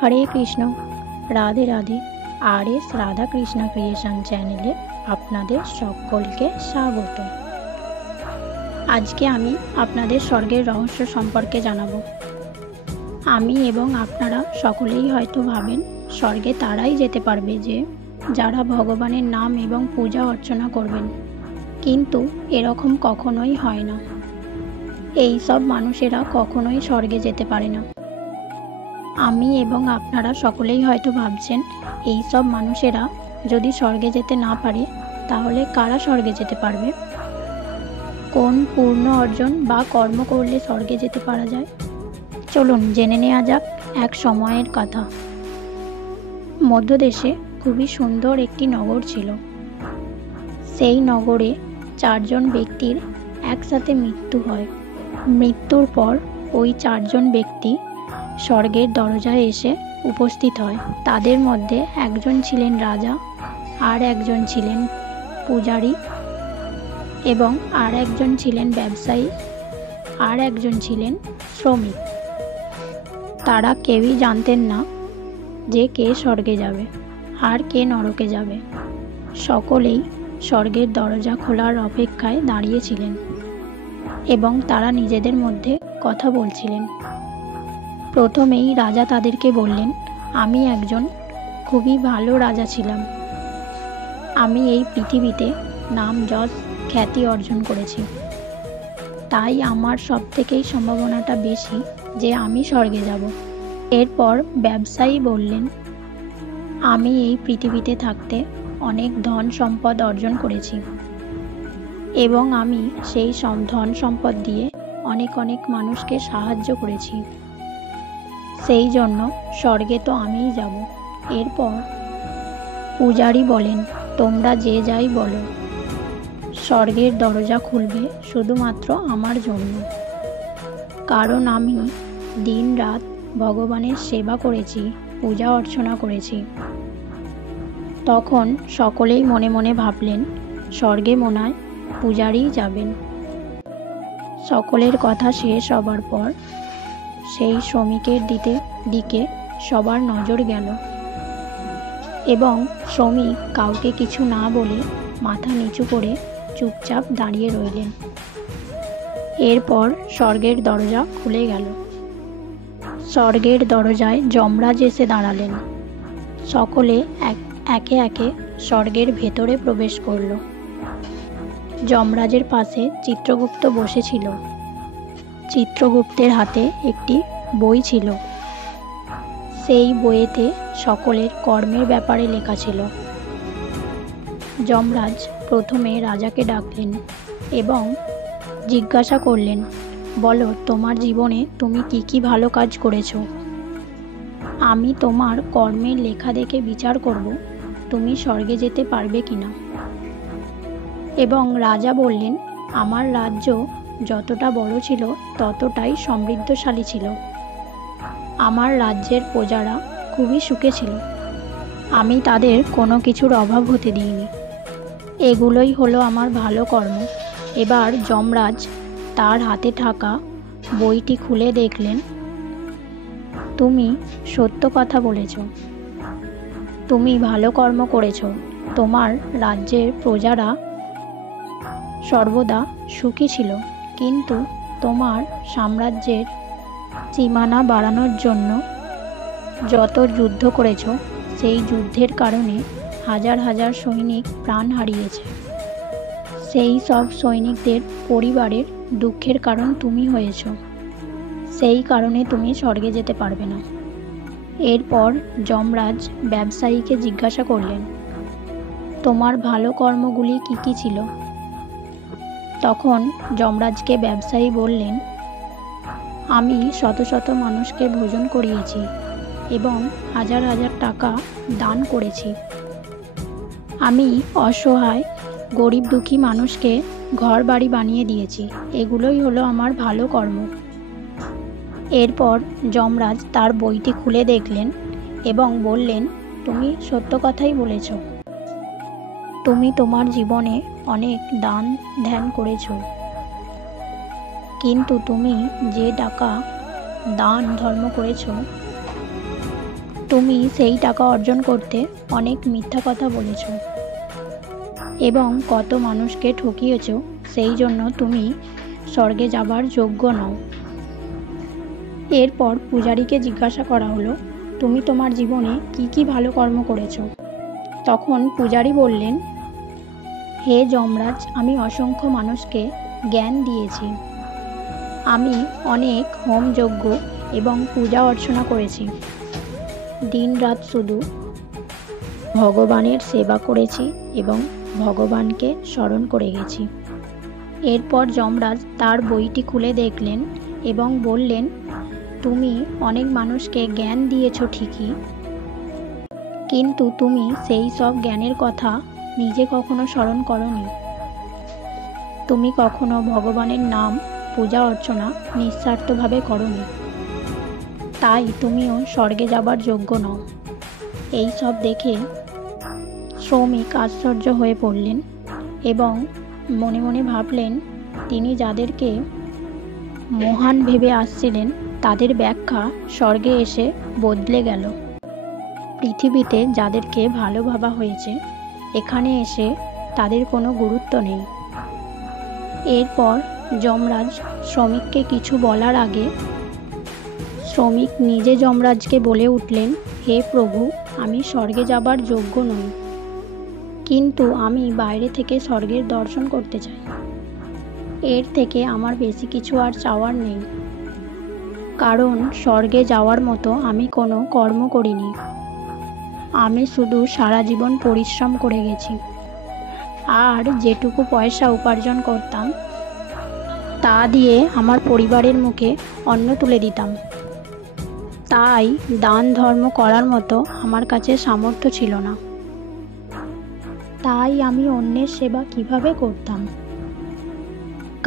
হরে কৃষ্ণ, রাধে রাধে। আর S Radha Krishna creation চ্যানেলে আপনাদের সকলকে স্বাগত। আজকে আমি আপনাদের স্বর্গের রহস্য সম্পর্কে জানাবো। আমি এবং আপনারা সকলেই হয়তো ভাবেন স্বর্গে তারাই যেতে পারবে যে যারা ভগবানের নাম এবং পূজা অর্চনা করবেন, কিন্তু এরকম কখনোই হয় না। এই সব মানুষেরা কখনোই স্বর্গে যেতে পারে না। আমি এবং আপনারা সকলেই হয়তো ভাবছেন এই সব মানুষেরা যদি স্বর্গে যেতে না পারে তাহলে কারা স্বর্গে যেতে পারবে? কোন পূর্ণ অর্জন বা কর্ম করলে স্বর্গে যেতে পারা যায়? চলুন জেনে নেওয়া যাক এক সময়ের কথা। মধ্যদেশে খুবই সুন্দর একটি নগর ছিল। সেই নগরে 4 জন ব্যক্তির একসাথে মৃত্যু হয়। মৃত্যুর পর ওই 4 জন ব্যক্তি স্বর্গের দরজায় এসে উপস্থিত হয়। তাদের মধ্যে একজন ছিলেন রাজা, আর একজন ছিলেন পূজারী, এবং আর একজন ছিলেন ব্যবসায়ী, আর একজন ছিলেন শ্রমিক। তারা কেউই জানতেন না যে কে স্বর্গে যাবে আর কে নরকে যাবে। সকলেই স্বর্গের দরজা খোলার অপেক্ষায় দাঁড়িয়েছিলেন এবং তারা নিজেদের মধ্যে কথা বলছিলেন। প্রথমেই রাজা তাদেরকে বললেন, আমি একজন খুবই ভালো রাজা ছিলাম। আমি এই পৃথিবীতে নাম যশ খ্যাতি অর্জন করেছি, তাই আমার সবথেকেই সম্ভাবনাটা বেশি যে আমি স্বর্গে যাব। এরপর ব্যবসায়ী বললেন, আমি এই পৃথিবীতে থাকতে অনেক ধন সম্পদ অর্জন করেছি এবং আমি সেই ধন সম্পদ দিয়ে অনেক অনেক মানুষকে সাহায্য করেছি, সেই জন্য স্বর্গে তো আমিই যাব। এরপর পূজারী বলেন, তোমরা যে যাই বলো, স্বর্গের দরজা খুলবে শুধুমাত্র আমার জন্য, কারণ আমি দিন রাত ভগবানের সেবা করেছি, পূজা অর্চনা করেছি। তখন সকলেই মনে মনে ভাবলেন স্বর্গে মনে হয় পূজারীই যাবেন। সকলের কথা শেষ হবার পর সেই শ্রমিকের দিকে সবার নজর গেল এবং শ্রমিক কাউকে কিছু না বলে মাথা নিচু করে চুপচাপ দাঁড়িয়ে রইলেন। এরপর স্বর্গের দরজা খুলে গেল। স্বর্গের দরজায় যমরাজ এসে দাঁড়ালেন। সকলে একে একে স্বর্গের ভেতরে প্রবেশ করল। যমরাজের পাশে চিত্রগুপ্ত বসেছিল। চিত্রগুপ্তের হাতে একটি বই ছিল। সেই বইয়েতে সকলের কর্মের ব্যাপারে লেখা ছিল। যমরাজ প্রথমে রাজাকে ডাকলেন এবং জিজ্ঞাসা করলেন, বলো তোমার জীবনে তুমি কি কি ভালো কাজ করেছো? আমি তোমার কর্মের লেখা দেখে বিচার করব তুমি স্বর্গে যেতে পারবে কিনা। এবং রাজা বললেন, আমার রাজ্য যতটা বড় ছিল ততটাই সমৃদ্ধশালী ছিল। আমার রাজ্যের প্রজারা খুবই সুখে ছিল। আমি তাদের কোনো কিছুর অভাব হতে দিইনি। এগুলোই হলো আমার ভালো কর্ম। এবার যমরাজ তার হাতে থাকা বইটি খুলে দেখলেন, তুমি সত্য কথা বলেছ, তুমি ভালো কর্ম করেছ। তোমার রাজ্যের প্রজারা সর্বদা সুখী ছিল, কিন্তু তোমার সাম্রাজ্যের সীমানা বাড়ানোর জন্য যত যুদ্ধ করেছ, সেই যুদ্ধের কারণে হাজার হাজার সৈনিক প্রাণ হারিয়েছে। সেই সব সৈনিকদের পরিবারের দুঃখের কারণ তুমি হয়েছ। সেই কারণে তুমি স্বর্গে যেতে পারবে না। এরপর যমরাজ ব্যবসায়ীকে জিজ্ঞাসা করলেন, তোমার ভালো কর্মগুলি কি কি ছিল? তখন যমরাজকে ব্যবসায়ী বললেন, আমি শত শত মানুষকে ভোজন করিয়েছি এবং হাজার হাজার টাকা দান করেছি। আমি অসহায় গরিব দুঃখী মানুষকে ঘর বাড়ি বানিয়ে দিয়েছি। এগুলোই হলো আমার ভালো কর্ম। এরপর যমরাজ তার বইটি খুলে দেখলেন এবং বললেন, তুমি সত্য কথাই বলেছ। তুমি তোমার জীবনে অনেক দান ধ্যান করেছ, কিন্তু তুমি যে টাকা দান ধর্ম করেছ তুমি সেই টাকা অর্জন করতে অনেক মিথ্যা কথা বলেছ এবং কত মানুষকে ঠকিয়েছ, সেই জন্য তুমি স্বর্গে যাবার যোগ্য নও। এরপর পূজারীকে জিজ্ঞাসা করা হলো, তুমি তোমার জীবনে কি কি ভালো কর্ম করেছো? তখন পূজারী বললেন, হে যমরাজ, আমি অসংখ্য মানুষকে জ্ঞান দিয়েছি। আমি অনেক হোম যজ্ঞ এবং পূজা অর্চনা করেছি। দিনরাত শুধু ভগবানের সেবা করেছি এবং ভগবানকে স্মরণ করে গেছি। এরপর যমরাজ তার বইটি খুলে দেখলেন এবং বললেন, তুমি অনেক মানুষকে জ্ঞান দিয়েছো ঠিকই, কিন্তু তুমি সেই সব জ্ঞানের কথা নিজে কখনো স্মরণ করনি। তুমি কখনো ভগবানের নাম পূজা অর্চনা নিঃস্বার্থভাবে করনি, তাই তুমিও স্বর্গে যাবার যোগ্য নও। এই সব দেখে শ্রমিক আশ্চর্য হয়ে পড়লেন এবং মনে মনে ভাবলেন, তিনি যাদেরকে মহান ভেবে আসছিলেন তাদের ব্যাখ্যা স্বর্গে এসে বদলে গেল। পৃথিবীতে যাদেরকে ভালো ভাবা হয়েছে, এখানে এসে তাদের কোনো গুরুত্ব নেই। এরপর যমরাজ শ্রমিককে কিছু বলার আগে শ্রমিক নিজে যমরাজকে বলে উঠলেন, হে প্রভু, আমি স্বর্গে যাবার যোগ্য নই, কিন্তু আমি বাইরে থেকে স্বর্গের দর্শন করতে চাই। এর থেকে আমার বেশি কিছু আর চাওয়ার নেই, কারণ স্বর্গে যাওয়ার মতো আমি কোনো কর্ম করিনি। আমি শুধু সারা জীবন পরিশ্রম করে গেছি, আর যেটুকু পয়সা উপার্জন করতাম তা দিয়ে আমার পরিবারের মুখে অন্ন তুলে দিতাম। তাই দান ধর্ম করার মতো আমার কাছে সামর্থ্য ছিল না। তাই আমি অন্যের সেবা কিভাবে করতাম?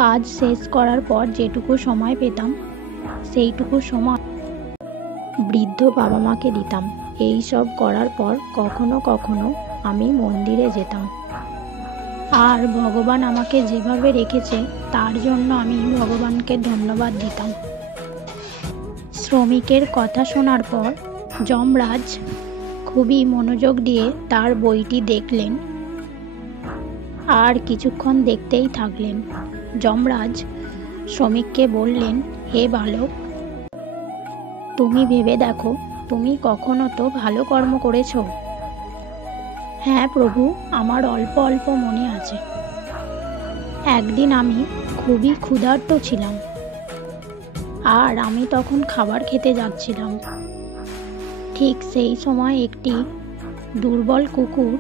কাজ শেষ করার পর যেটুকু সময় পেতাম, সেইটুকু সময় বৃদ্ধ বাবা মাকে দিতাম। এই সব করার পর কখনো কখনো আমি মন্দিরে যেতাম, আর ভগবান আমাকে যেভাবে রেখেছে তার জন্য আমি ভগবানকে ধন্যবাদ দিতাম। শ্রমিকের কথা শোনার পর যমরাজ খুবই মনোযোগ দিয়ে তার বইটি দেখলেন আর কিছুক্ষণ দেখতেই থাকলেন। যমরাজ শ্রমিককে বললেন, হে বালক, তুমি ভেবে দেখো, তুমি কখনো তো ভালো কর্ম করেছ? হ্যাঁ প্রভু, আমার অল্প অল্প মনে আছে। একদিন আমি খুবই ক্ষুধার্ত ছিলাম, আর আমি তখন খাবার খেতে যাচ্ছিলাম। ঠিক সেই সময় একটি দুর্বল কুকুর,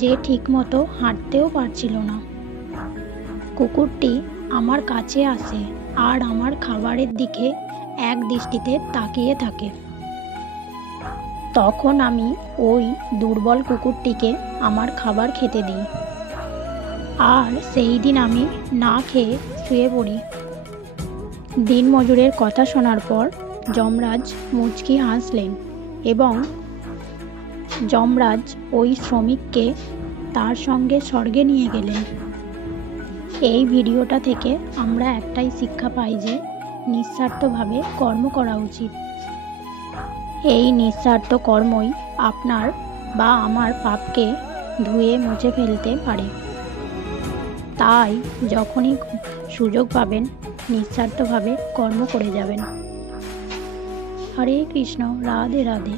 যে ঠিকমতো হাঁটতেও পারছিল না, কুকুরটি আমার কাছে আসে আর আমার খাবারের দিকে এক দৃষ্টিতে তাকিয়ে থাকে। তখন আমি ওই দুর্বল কুকুরটিকে আমার খাবার খেতে দিই, আর সেই দিন আমি না খেয়ে শুয়ে পড়ি। দিনমজুরের কথা শোনার পর যমরাজ মুচকি হাসলেন এবং যমরাজ ওই শ্রমিককে তার সঙ্গে স্বর্গে নিয়ে গেলেন। এই ভিডিওটা থেকে আমরা একটাই শিক্ষা পাই যে নিঃস্বার্থভাবে কর্ম করা উচিত। এই নিঃস্বার্থ কর্মই আপনার বা আমার পাপকে ধুয়ে মুছে ফেলতে পারে। তাই যখনই সুযোগ পাবেন নিঃস্বার্থভাবে কর্ম করে যাবেন। হরে কৃষ্ণ, রাধে রাধে।